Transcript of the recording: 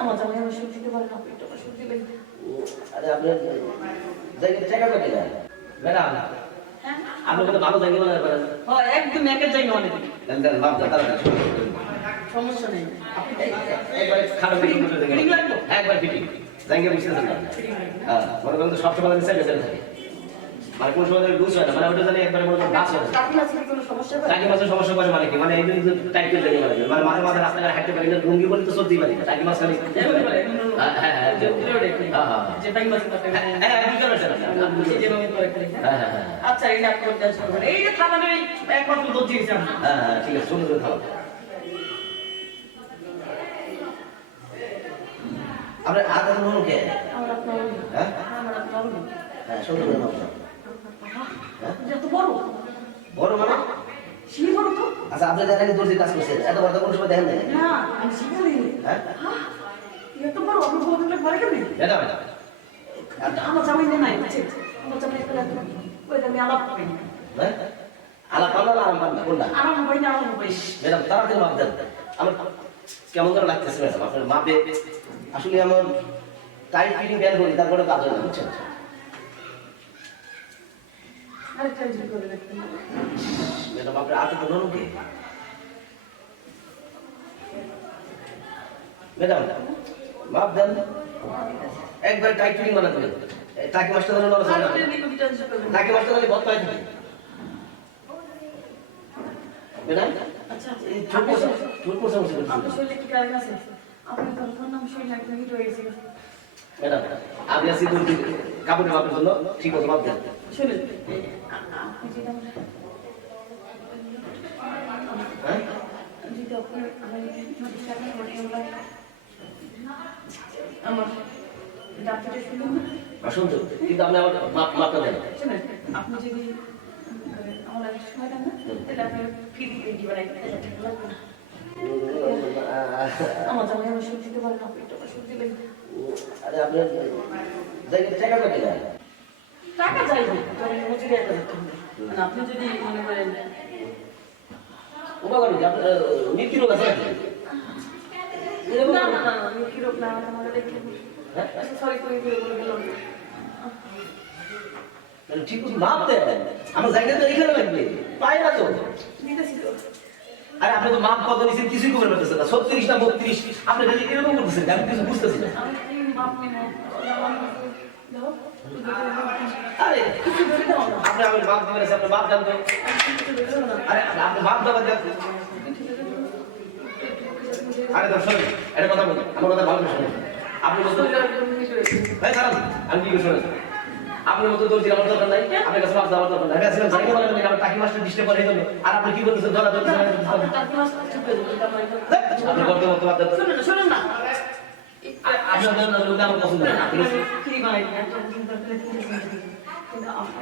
আমার জামাই আমার সবজি দিতে পারে না, পেটটা আমার সবজি লাগে। আরে আপনার জায়গাটা চেক আউট করে ম্যাডাম হ্যাঁ আপনি কত ভালো জায়গা মনে করেন হয় একদম একের জায়গা অনেক দেন মাপ দাও তাড়াতাড়ি সমস্যা নেই। একবার খারাপ ফিটিং করে দেন ফিটিং লাগবে? একবার ফিটিং জায়গা বুঝতেছেন না হ্যাঁ মনে করেন তো সব সময় নিচে গেছে থাকে মানে কোন সময় লুজ হয় না মানে ওটা জানি একবারে মনে করেন গাছ হয় টাকি মাছের কোনো সমস্যা হবে? টাকি মাছের সমস্যা করে মানে কি মানে এই যে টাইট করে দেয় মানে মাঝে মাঝে রাস্তাঘাটে হাঁটতে পারি না লুঙ্গি বলি তো সত্যি পারি না টাকি মাছ খালি হ্যাঁ হ্যাঁ হ্যাঁ যে টাকি মাছের কথা হ্যাঁ বুঝতে পারছেন যেভাবে করে করে হ্যাঁ হ্যাঁ হ্যাঁ আচ্ছা এই আপনি টেনশন করবেন এই যে খাবারের এই একমাত্র দোষ দিয়েছি আমি। হ্যাঁ হ্যাঁ ঠিক আছে সুন্দর করে খাও আপনার আদা নুন কে আমার আপনার হ্যাঁ আমার আপনার হ্যাঁ সুন্দর করে খাও এত বড় বড় মানে সেই বড় তো আচ্ছা আপনি দেখেন দর্জি কাজ করছেন এত বড় কোন সময় দেখেন না না আমি শিখে নিই। হ্যাঁ এত বড় আপনি বলতে পারে কেন? ম্যাডাম আমার জামাই নাই বুঝছে আমার জামাই একটা ওই আমি আলাপ করি হ্যাঁ আলা পাল্লা আরাম পাল্লা কোনটা আরাম হয় না আরাম হয় ম্যাডাম তাড়াতাড়ি মাপ দেন আমার কেমন করে লাগতেছে ম্যাডাম আপনার মাপে আসলে এমন টাইট ফিটিং ব্যান করি তারপরে কাজ হয় না বুঝছেন আরেকটা জিনিস করে রাখতে ম্যাডাম আপনার হাতে তো নুন কে ম্যাডাম মাপ দেন একবার টাইট ফিটিং বানাতে হবে টাকি মাছটা ধরে নড়া চলে না টাকি মাছটা ধরে ভর্তা হয়ে থাকে ম্যাডাম আচ্ছা এই ছোট সমস্যা আপনার শরীরে কি কারণ আছে? আপনি তো নাম শরীরে একদম হিট হয়ে গেছে। ম্যাডাম আপনি আসি দুই কাপড় মাপের জন্য ঠিক মতো মাপ দেন শুনুন আপনি যদি হ্যাঁ যদি আপনার আমার ডাক্তারটা শুনুন আসুন তো কিন্তু আপনি আমার মাপটা দেন শুনেন আপনি যদি আমার লাগে সময় দেন না তাহলে আপনার ফ্রি দিবেন আমার জামাই আমার সবজি দিতে পারে না, পেটটা আমার সবজি লাগে। আরে আপনার জায়গাটা চেক আউট করে টাকা চাইবো ধরেন মজুরি একটা দিতে হবে। মানে আপনি যদি মনে করেন উপকার মৃত্যু রোগ আছে না না না আমি কিরকম না আমার দেখে সরি করে দিয়ে বলে গেলাম ঠিক মতো মাপ দেন আমার জায়গা তো এখানে লাগবে পাই না তো দিতেছি তো আরে আপনি তো মাপ কত নিছেন কিছুই করতে পারতেছেন না 36 না 32 আপনি খালি এরকম করতেছেন আমি কিছু বুঝতেছি না আমি বাপ নেই দাও আরে আপনি আমার মাপ দিবেন আপনি মাপ দেন তো আরে আপনি মাপ দেবেন দেন আরে দর্শক এটা কথা বলি আমার কথা ভালো করে শুনুন আপনি মতো ভাই দাঁড়ান আমি কি করে শুনুন আপনার মতো দর্জি আমার দরকার নাই আপনার কাছে মাপ দেওয়ার দরকার নাই আমি আসলে জায়গা বলেন আমার টাকি মাস্টার ডিস্টার্ব করে এই জন্য আর আপনি কি করতেছেন ধরা ধরতেছেন আপনি করতে করতে বাদ দেন শুনুন না আপনার লোক আমার পছন্দ না কি বানাই কিন্তু আপনার কিন্তু আমার